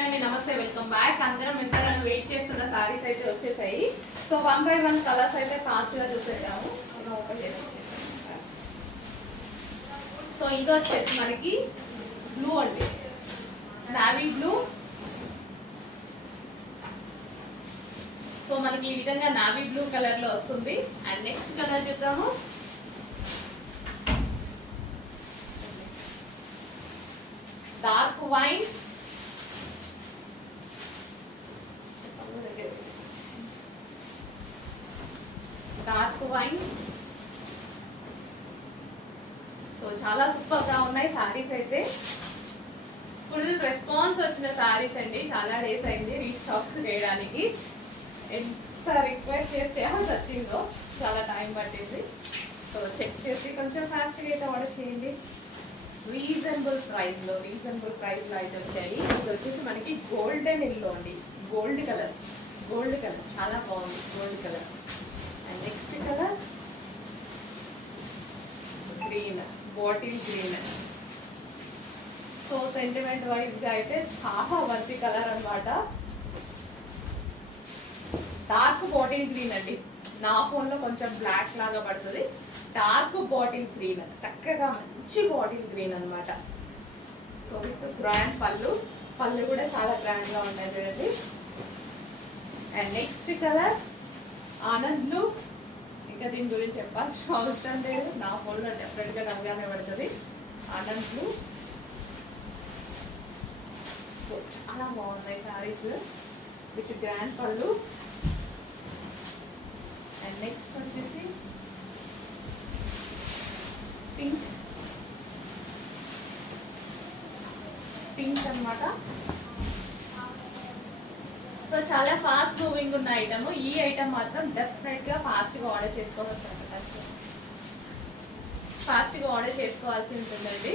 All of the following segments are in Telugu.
అండి నమస్తే వెల్కమ్ బ్యాక్. అందరం ఎంతగానో వెయిట్ చేస్తున్న సారీస్ అయితే వచ్చేసాయి. సో 1 by 1 కలర్స్ అయితే ఫాస్ట్ గా చూసేద్దాము. నేను ఓపెన్ చేసి వచ్చేసాను. సో ఇంకా వచ్చేసి మనకి బ్లూ అండి, నావీ బ్లూ. సో మనకి ఈ విధంగా నావీ బ్లూ కలర్ లో వస్తుంది. అండ్ నెక్స్ట్ కలర్ చూద్దాము. Dark wine, dark wine. So చాలా సూపర్ గా ఉన్నాయి సారీస్ అయితే. ఫుల్ రెస్పాన్స్ వచ్చిన సారీస్ అండి. చాలా డేస్ అయింది రీస్టాక్ చేయడానికి. ఎంత రిక్వెస్ట్ చేస్తే వచ్చిందో చాలా టైం పట్టింది. సో చెక్ చేసి కొంచెం ఫాస్ట్గా అయితే ఆర్డర్ చేయండి. రీజనబుల్ ప్రైస్లో అయితే వచ్చాయి. ఇది వచ్చేసి మనకి గోల్డెన్ ఎల్లో అండి, గోల్డ్ కలర్ చాలా బాగుంది gold colour. And next colour green, bottle green. So sentiment వైజ్గా అయితే చాలా మంచి కలర్ అనమాట. డార్క్ బాటిల్ గ్రీన్ అండి. నా ఫోన్లో కొంచెం బ్లాక్ లాగా పడుతుంది. డార్క్ బాటిల్ గ్రీన్, చక్కగా మంచి బాటిల్ గ్రీన్ అనమాట. సో విత్ గ్రాండ్ పళ్ళు కూడా చాలా గ్రాండ్గా ఉంటాయి చూడండి. And next colour Anand blue. ఇంకా దీని గురించి చెప్పాల్సిన అవసరం లేదు, నా ఫోన్లో డెఫినెట్గా నవ్వుగానే పడుతుంది. ఆనంద్ బ్లూ. సో చాలా బాగున్నాయి సారీస్ విత్ గ్రాండ్ పళ్ళు. అండ్ నెక్స్ట్ వచ్చేసి పింక్ అనమాట. సో చాలా ఫాస్ట్ మూవింగ్ ఉన్న ఐటమ్. ఈ ఐటమ్ మాత్రం డెఫినెట్గా ఫాస్ట్గా ఆర్డర్ చేసుకోవాల్సి ఉంటుందండి.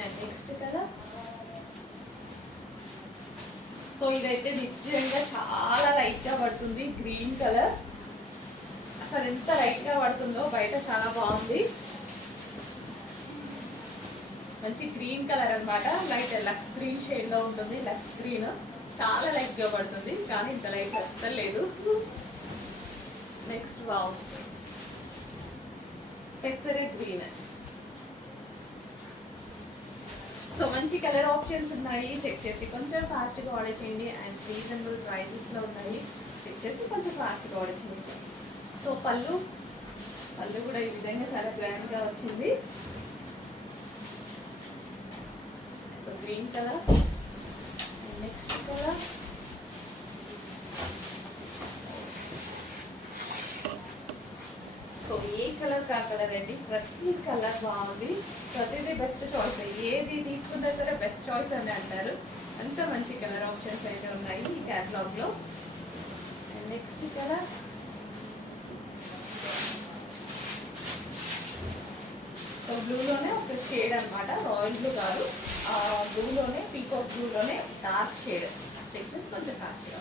అండ్ నెక్స్ట్ కదా, సో ఇదైతే నిజంగా చాలా లైట్గా పడుతుంది. గ్రీన్ కలర్ అసలు ఎంత లైట్గా పడుతుందో, బయట చాలా బాగుంది. మంచి గ్రీన్ కలర్ అనమాట. లైట్ లక్స్ గ్రీన్ షేడ్లో ఉంటుంది. లక్స్ గ్రీన్ చాలా లైట్గా పడుతుంది, కానీ ఇంత లైట్ అస్సలు లేదు. నెక్స్ట్ పెసరే గ్రీన్. సో మంచి కలర్ ఆప్షన్స్ ఉన్నాయి. చెక్ చేసి కొంచెం ఫాస్ట్గా ఆర్డర్ చేయండి. అండ్ రీజనబుల్ ప్రైజెస్లో ఉన్నాయి. చెక్ చేసి కొంచెం ఫాస్ట్గా ఆర్డర్ చేయండి. సో పళ్ళు కూడా ఈ విధంగా చాలా గ్రాండ్గా వచ్చింది. So green colour. Next colour so ఏ కలర్ కా కలర్ అండి. ప్రతి కలర్ బాగుంది, ప్రతిదీ బెస్ట్ చాయిస్. ఏది తీసుకున్నా సరే బెస్ట్ చాయిస్ అని అంటారు. అంత మంచి కలర్ ఆప్షన్స్ అయితే ఉన్నాయి ఈ క్యాటలాగ్లో. అండ్ నెక్స్ట్ కలర్ సో బ్లూలోనే ఒక షేడ్ అనమాట, రాయల్ బ్లూ కాదు, బ్లూలోనే పీకాక్ బ్లూలోనే డార్క్ షేడ్. చెక్ చేసి కొంచెం ఫాస్ట్గా